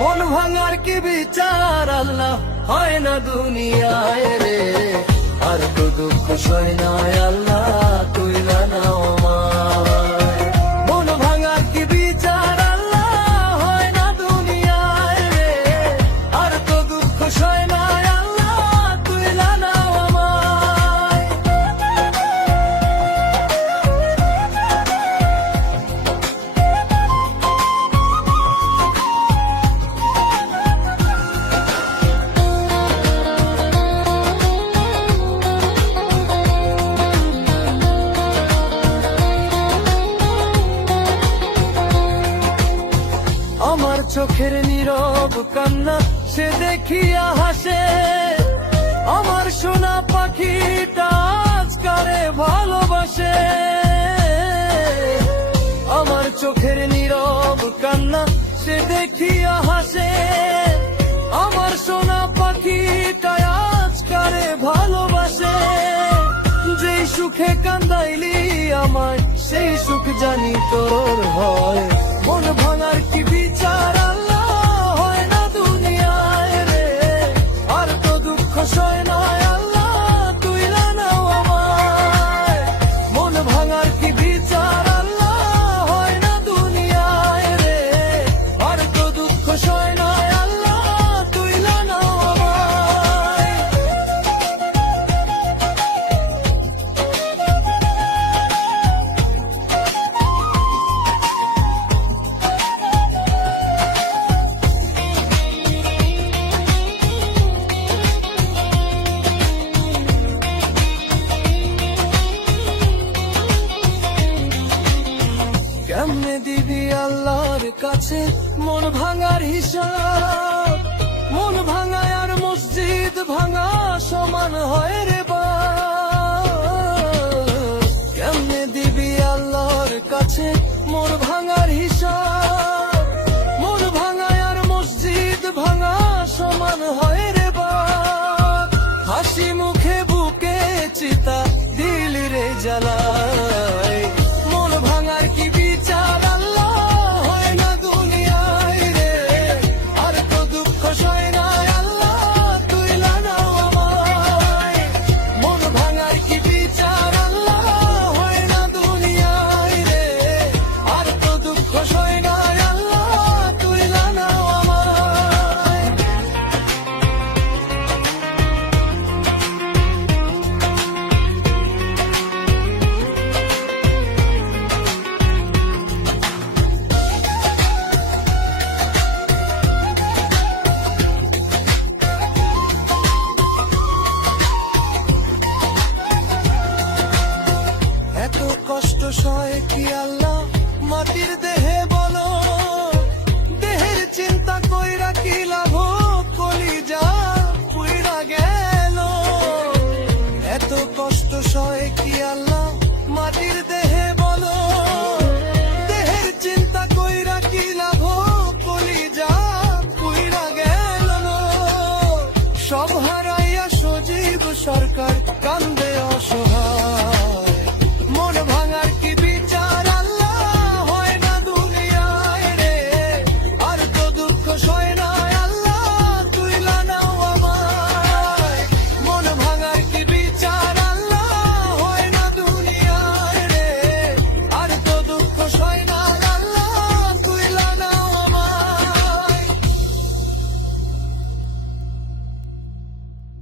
মন ভাঙার কি বিচার আল্লাহ হয় না দুনিয়ায় রে, আর তো দুঃখ সয় না আল্লাহ তুইলা নাও আমায়। মন ভাঙার কি বিচার আল্লাহ হয় না দুনিয়ায় রে, আর তো দুঃখ সয় না আল্লাহ তুইলা নাও আমায়। আমার চোখের নীরব কান্না সে দেখিয়া হাসে, আমার সোনা পাখিটা আজকারে ভালোবাসে। আমার চোখের নীরব কান্না সে দেখিয়া হাসে, আমার সোনা পাখিটা আজকারে ভালোবাসে। যেই সুখে কান্দাইলি আমায় সেই সুখ জানি তোর হয়। মন ভাঙার কি বিচার আল্লাহ হয় না দুনিয়ায় রে, আর তো দুঃখ সয় না আল্লাহ তুইলা নাও আমায়। মন ভাঙার কি বিচার আল্লাহ হয় না দুনিয়ায় রে, আর তো দুঃখ সয় না আল্লাহ তুইলা নাও আমায়। কেমনে দিবি আল্লাহর কাছে মন ভাঙার হিসাব, মন ভাঙা আর মসজিদ ভাঙা সমান হয় রে বাপ। কেমনে দিবি আল্লাহর কাছে মন ভাঙার হিসাব, মন ভাঙা আর মসজিদ ভাঙা সমান হয়।